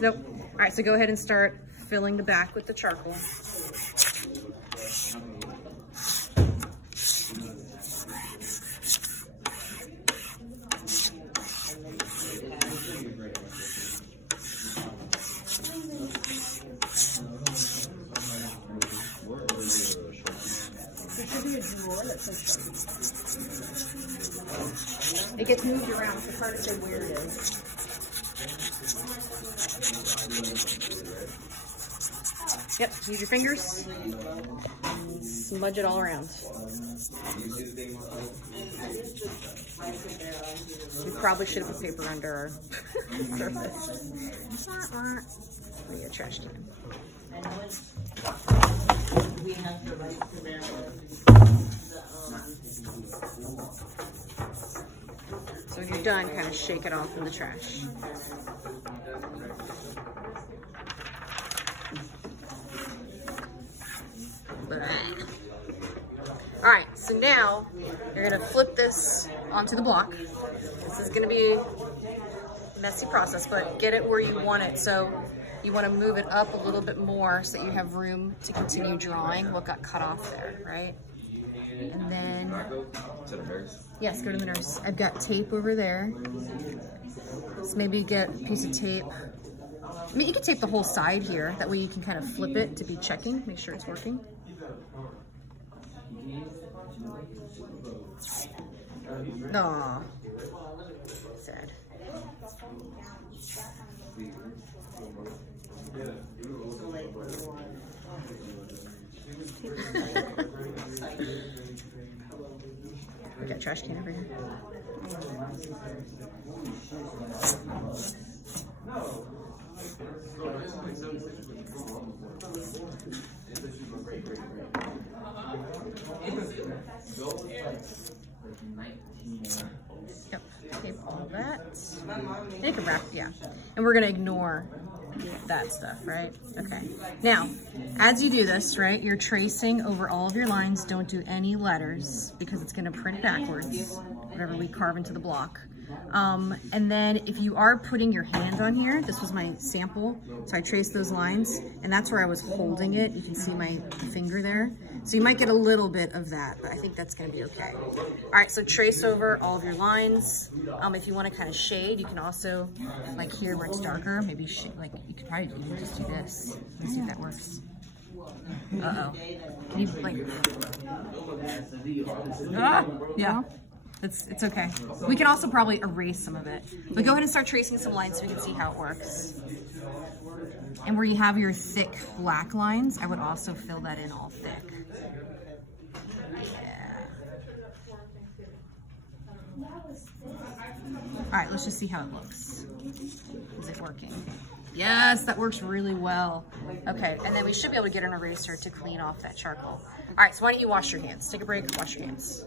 Nope. All right, so go ahead and start filling the back with the charcoal. It gets moved around, so it's hard to say where it is. Yep, use your fingers. Smudge it all around. We probably should have put paper under our surface. We get a trash can. We have the right to wear So when you're done, kind of shake it off in the trash. All right, so now you're gonna flip this onto the block. This is gonna be a messy process, but get it where you want it. So you wanna move it up a little bit more so that you have room to continue drawing what got cut off there, right? And then, yes, go to the nurse. I've got tape over there. So maybe get a piece of tape. I mean, you can tape the whole side here. That way you can kind of flip it to be checking, make sure it's working. Aw, sad. We got a trash can over here. Yep, tape all that. And you can wrap, yeah. And we're gonna ignore that stuff, right? Okay. Now, as you do this, right, you're tracing over all of your lines. Don't do any letters because it's gonna print backwards, whatever we carve into the block. And then if you are putting your hand on here, this was my sample, so I traced those lines, and that's where I was holding it. You can see my finger there. So you might get a little bit of that, but I think that's gonna be okay. All right, so trace over all of your lines. If you wanna kind of shade, you can also, like here where it's darker, maybe like you could probably even just do this. Let's see if that works. Uh-oh. Can you like, yeah. It's okay. We can also probably erase some of it. But go ahead and start tracing some lines so we can see how it works. And where you have your thick black lines, I would also fill that in all thick. Yeah. All right, let's just see how it looks. Is it working? Yes, that works really well. Okay, and then we should be able to get an eraser to clean off that charcoal. All right, so why don't you wash your hands? Take a break, wash your hands.